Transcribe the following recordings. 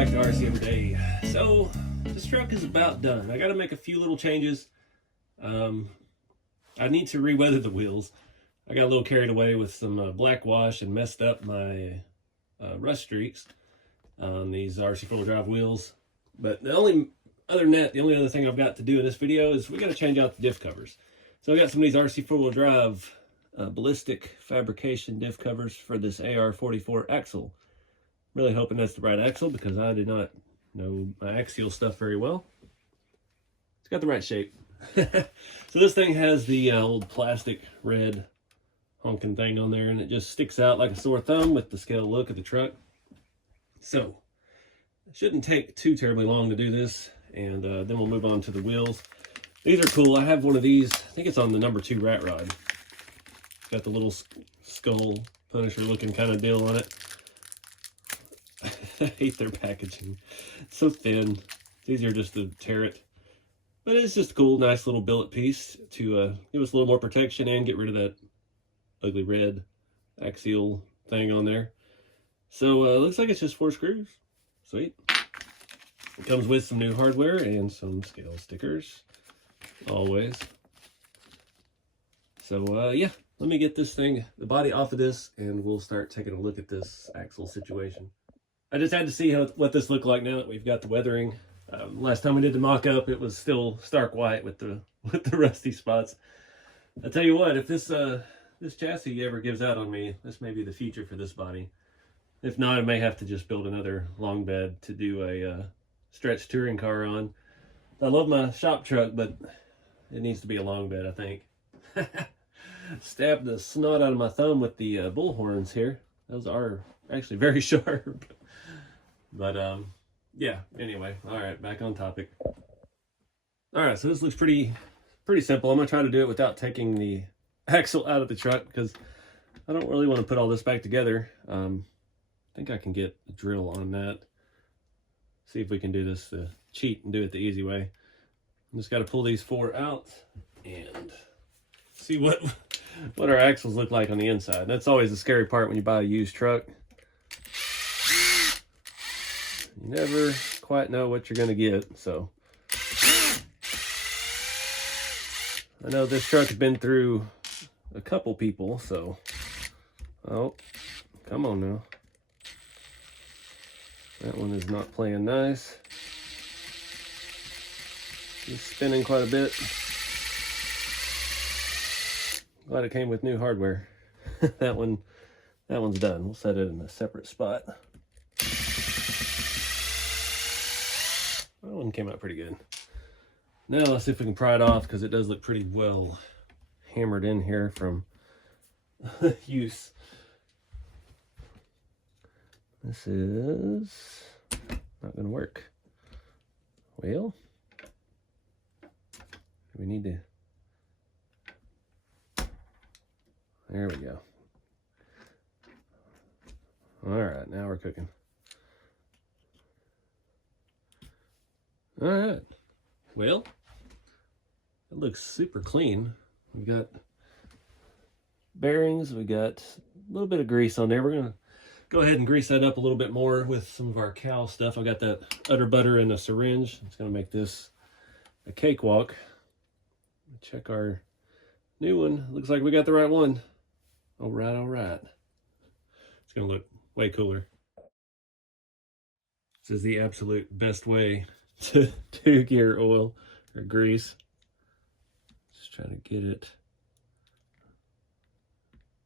back to RC4wd. So this truck is about done. I got to make a few little changes. I need to re-weather the wheels. I got a little carried away with some black wash and messed up my rust streaks on these RC4 drive wheels. But the only other thing I've got to do in this video is we got to change out the diff covers. So I got some of these RC4 drive ballistic fabrication diff covers for this AR44 axle. Really hoping that's the right axle because I do not know my axial stuff very well. It's got the right shape. So this thing has the old plastic red honking thing on there, and it just sticks out like a sore thumb with the scale look of the truck. So it shouldn't take too terribly long to do this, and then we'll move on to the wheels. These are cool. I have one of these. I think it's on the number 2 rat rod. It's got the little skull Punisher looking kind of deal on it. I hate their packaging. It's so thin. It's easier just to tear it. But it's just a cool, nice little billet piece to give us a little more protection and get rid of that ugly red axial thing on there. So looks like it's just 4 screws. Sweet. It comes with some new hardware and some scale stickers. Always. So yeah, let me get this thing, the body off of this, and we'll start taking a look at this axle situation. I just had to see what this looked like now that we've got the weathering. Last time we did the mock-up, it was still stark white with the rusty spots. I tell you what, if this chassis ever gives out on me, this may be the future for this body. If not, I may have to just build another long bed to do a stretch touring car on. I love my shop truck, but it needs to be a long bed, I think. Stabbed the snot out of my thumb with the bull horns here. Those are actually very sharp. But yeah, anyway, all right, back on topic. All right, so this looks pretty simple. I'm gonna try to do it without taking the axle out of the truck because I don't really want to put all this back together. I think I can get a drill on that. See if we can do this to cheat and do it the easy way. Just got to pull these 4 out and see what our axles look like on the inside. That's always the scary part when you buy a used truck. You never quite know what you're going to get, so. I know this truck has been through a couple people, so. Oh, come on now. That one is not playing nice. He's spinning quite a bit. Glad it came with new hardware. That one's done. We'll set it in a separate spot. That one came out pretty good. Now let's see if we can pry it off because it does look pretty well hammered in here from use. This is not going to work. Well, we need to. There we go. All right, now we're cooking. All right. Well, it looks super clean. We've got bearings. We got a little bit of grease on there. We're going to go ahead and grease that up a little bit more with some of our cow stuff. I got that udder butter in a syringe. It's going to make this a cakewalk. Check our new one. Looks like we got the right one. All right, all right. It's going to look way cooler. This is the absolute best way to do gear oil or grease. Just trying to get it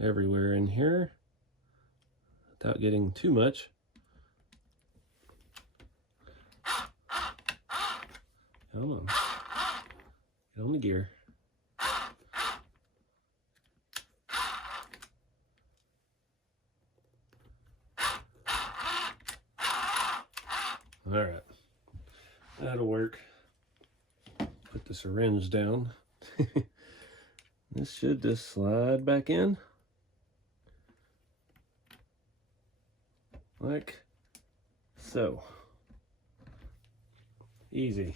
everywhere in here without getting too much. Come on. Get on the gear. All right. That'll work. Put the syringe down. This should just slide back in. Like so. Easy.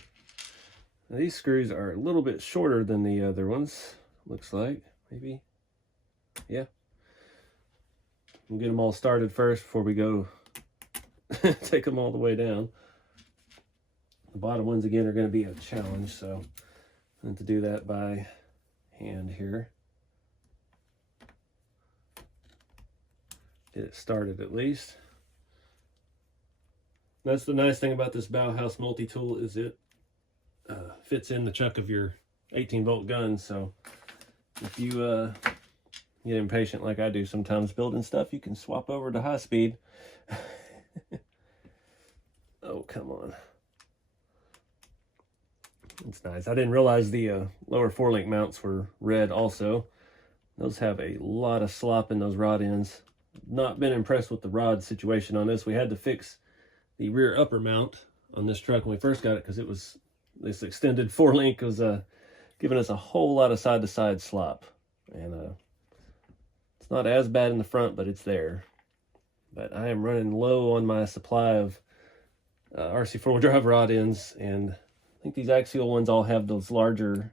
Now these screws are a little bit shorter than the other ones, looks like. Maybe. Yeah. We'll get them all started first before we go take them all the way down. The bottom ones again are going to be a challenge, so I have to do that by hand here. Get it started at least. That's the nice thing about this Bauhaus multi-tool, is it fits in the chuck of your 18-volt gun. So if you get impatient like I do sometimes building stuff, you can swap over to high speed. Oh, come on. It's nice. I didn't realize the lower 4-link mounts were red also. Those have a lot of slop in those rod ends. Not been impressed with the rod situation on this. We had to fix the rear upper mount on this truck when we first got it, because it was, this extended 4-link was giving us a whole lot of side-to-side slop. And it's not as bad in the front, but it's there. But I am running low on my supply of RC4 drive rod ends, and I think these axial ones all have those larger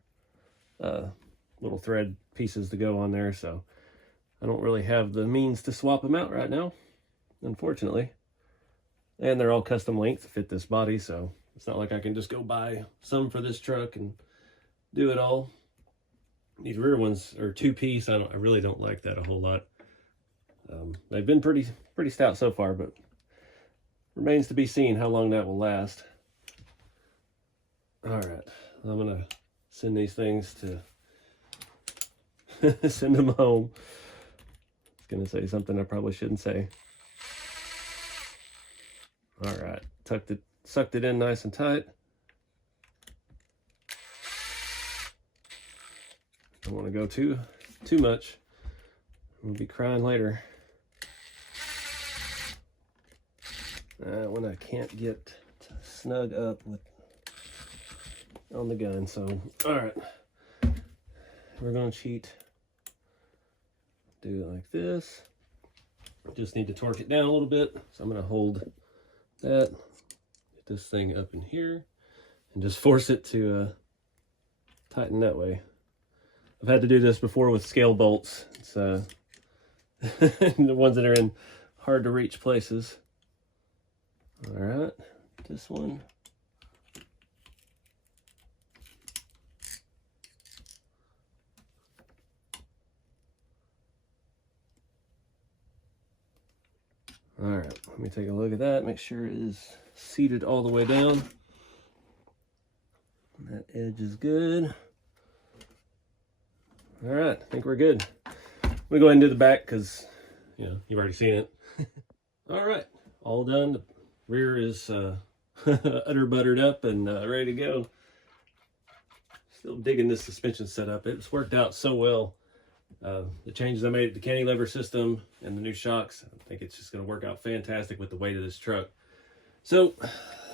little thread pieces to go on there, so I don't really have the means to swap them out right now, unfortunately. And they're all custom length to fit this body, so it's not like I can just go buy some for this truck and do it all. These rear ones are 2-piece. I really don't like that a whole lot. They've been pretty stout so far, but remains to be seen how long that will last. All right, I'm gonna send these things to send them home. I was gonna say something I probably shouldn't say. All right, sucked it in nice and tight. Don't want to go too much. I'm gonna be crying later when I can't get to snug up on the gun. So, all right, we're gonna cheat. Do it like this. Just need to torque it down a little bit. So I'm gonna hold that, get this thing up in here, and just force it to tighten that way. I've had to do this before with scale bolts. It's the ones that are in hard to reach places. All right, this one. All right, let me take a look at that, make sure it is seated all the way down. That edge is good. All right, I think we're good. I'm gonna go ahead and do the back because, you know, you've already seen it. All right, all done. The rear is utter buttered up and ready to go. Still digging this suspension setup. It's worked out so well. The changes I made to the cantilever system and the new shocks, I think it's just going to work out fantastic with the weight of this truck. So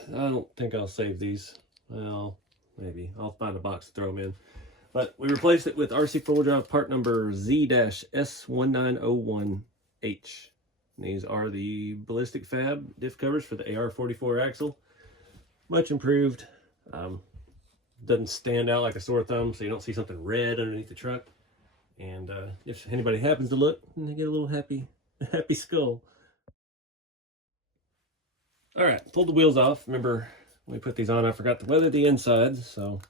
I don't think I'll save these. Well, maybe I'll find a box to throw them in. But we replaced it with RC4 drive part number Z-S1901H. And these are the ballistic fab diff covers for the AR44 axle. Much improved. Doesn't stand out like a sore thumb, so you don't see something red underneath the truck. And if anybody happens to look, they get a little happy skull. All right, pulled the wheels off. Remember, when we put these on, I forgot to weather the insides, so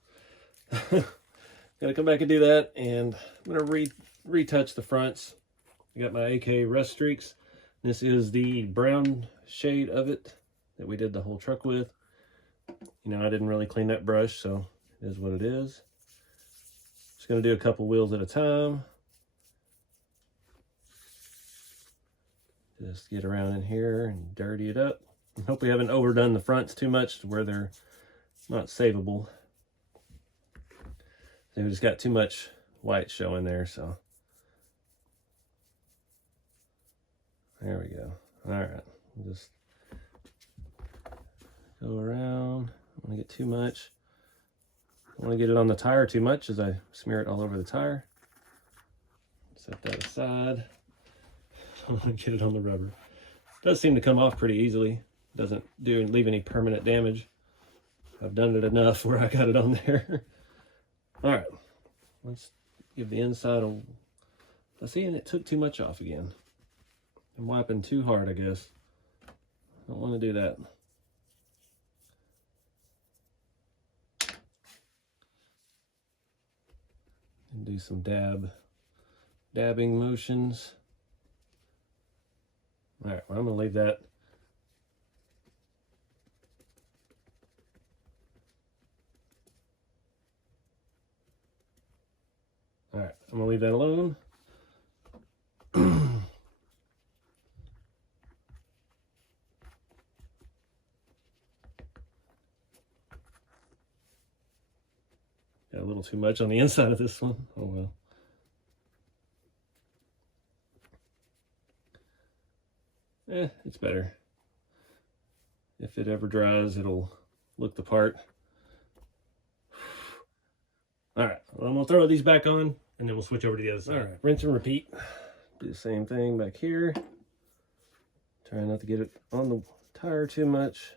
gotta come back and do that. And I'm gonna retouch the fronts. I got my AK rust streaks. This is the brown shade of it that we did the whole truck with. You know, I didn't really clean that brush, so it is what it is. Just going to do a couple wheels at a time. Just get around in here and dirty it up. I hope we haven't overdone the fronts too much to where they're not savable. They just got too much white showing there, so. There we go. All right, we'll just go around. I don't want to get too much. I don't want to get it on the tire too much as I smear it all over the tire. Set that aside. I don't want to get it on the rubber. It does seem to come off pretty easily. Doesn't leave any permanent damage. I've done it enough where I got it on there. All right, let's give the inside a. I see, and it took too much off again. I'm wiping too hard, I guess. Don't want to do that. And do some dabbing motions. All right, well, I'm gonna leave that. All right, I'm gonna leave that alone. Got a little too much on the inside of this one. Oh well. It's better. If it ever dries, it'll look the part. All right, well, I'm gonna throw these back on and then we'll switch over to the other side. All right, rinse and repeat. Do the same thing back here. Try not to get it on the tire too much.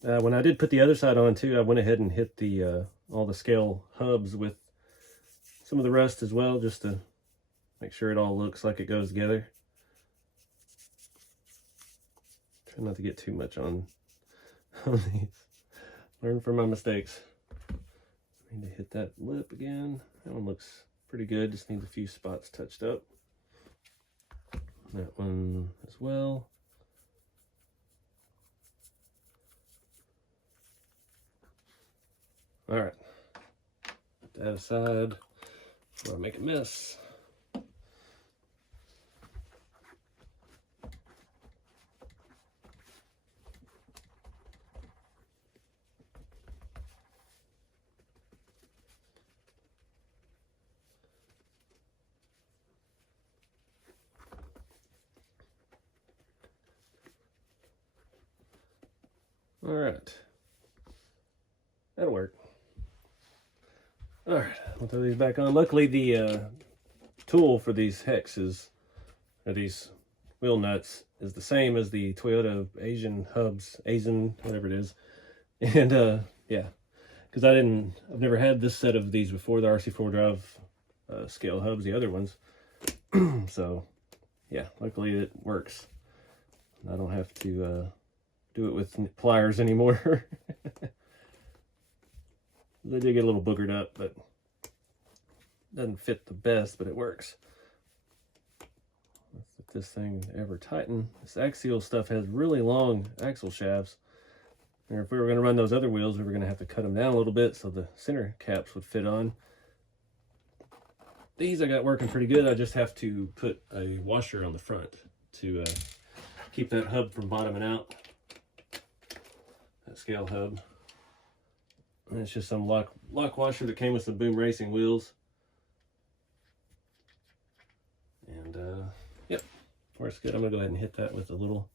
When I did put the other side on too, I went ahead and hit the all the scale hubs with some of the rust as well, just to make sure it all looks like it goes together. Try not to get too much on these. Learn from my mistakes. Need to hit that lip again. That one looks pretty good, just needs a few spots touched up. That one as well. All right, put that aside before I make a mess. All right, that'll work. All right, I'll throw these back on. Luckily, the tool for these hexes, or these wheel nuts, is the same as the Toyota Asian hubs, whatever it is. And yeah, because I've never had this set of these before, the RC4 drive scale hubs, the other ones. So yeah, luckily it works. I don't have to do it with pliers anymore. They did get a little boogered up, but doesn't fit the best, but it works. If this thing ever tighten, this axial stuff has really long axle shafts. And if we were going to run those other wheels, we were going to have to cut them down a little bit so the center caps would fit on. These I got working pretty good. I just have to put a washer on the front to keep that hub from bottoming out. That scale hub. And it's just some lock washer that came with some Boom Racing wheels. And yep, works good. I'm gonna go ahead and hit that with a little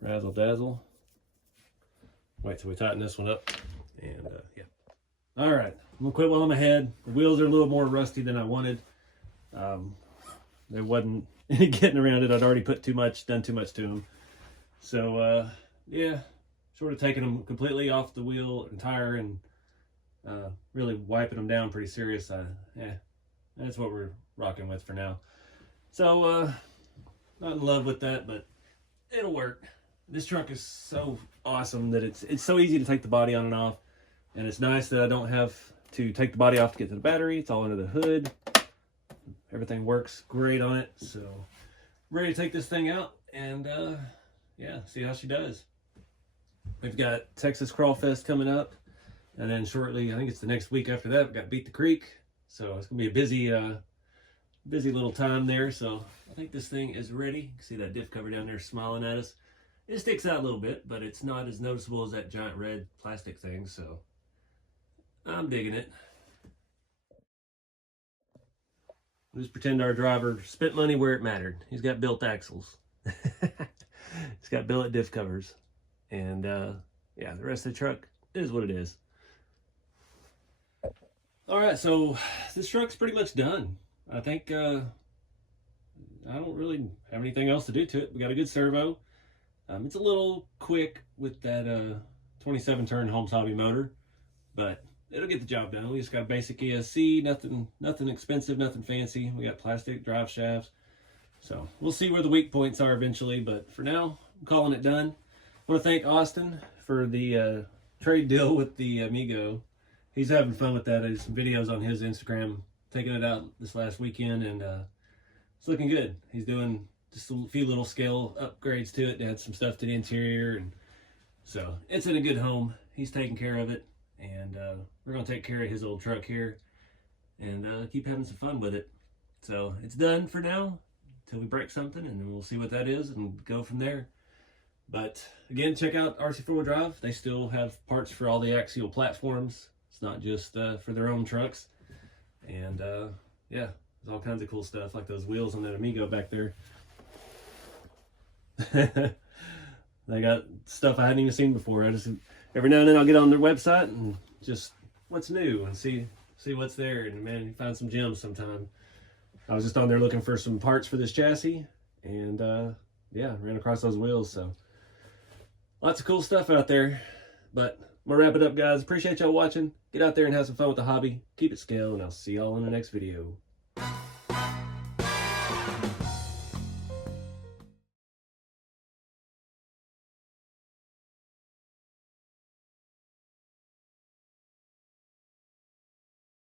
razzle dazzle. Wait till we tighten this one up. And yeah. All right, I'm gonna quit while I'm ahead. The wheels are a little more rusty than I wanted. There wasn't any getting around it. I'd already done too much to them. So yeah. Sort of taking them completely off the wheel and tire and really wiping them down pretty serious. Yeah, that's what we're rocking with for now. So not in love with that, but it'll work. This truck is so awesome that it's so easy to take the body on and off, and it's nice that I don't have to take the body off to get to the battery. It's all under the hood. Everything works great on it. So I'm ready to take this thing out and yeah, see how she does. We've got Texas Crawfest coming up, and then shortly, I think it's the next week after that, we've got Beat the Creek. So it's gonna be a busy little time there. So I think this thing is ready. You can see that diff cover down there smiling at us. It sticks out a little bit, but it's not as noticeable as that giant red plastic thing. So I'm digging it. Just pretend our driver spent money where it mattered. He's got built axles. He's got billet diff covers. And yeah, the rest of the truck is what it is. All right, so this truck's pretty much done. I think I don't really have anything else to do to it. We got a good servo. It's a little quick with that 27 turn Holmes Hobby motor, but it'll get the job done. We just got a basic ESC, nothing expensive, nothing fancy. We got plastic drive shafts, So we'll see where the weak points are eventually, but for now, I'm calling it done. I want to thank Austin for the trade deal with the Amigo. He's having fun with that. There's some videos on his Instagram, taking it out this last weekend, and it's looking good. He's doing just a few little scale upgrades to it to add some stuff to the interior, and so it's in a good home. He's taking care of it, and we're going to take care of his old truck here and keep having some fun with it. So it's done for now until we break something, and then we'll see what that is and go from there. But again, check out RC4wd Drive. They still have parts for all the axial platforms. It's not just for their own trucks. And yeah, there's all kinds of cool stuff, like those wheels on that Amigo back there. They got stuff I hadn't even seen before. I just, every now and then I'll get on their website and just what's new and see what's there. And man, you find some gems sometime. I was just on there looking for some parts for this chassis, and yeah, ran across those wheels. So lots of cool stuff out there. But I'm gonna wrap it up, guys. Appreciate y'all watching. Get out there and have some fun with the hobby. Keep it scale, and I'll see y'all in the next video.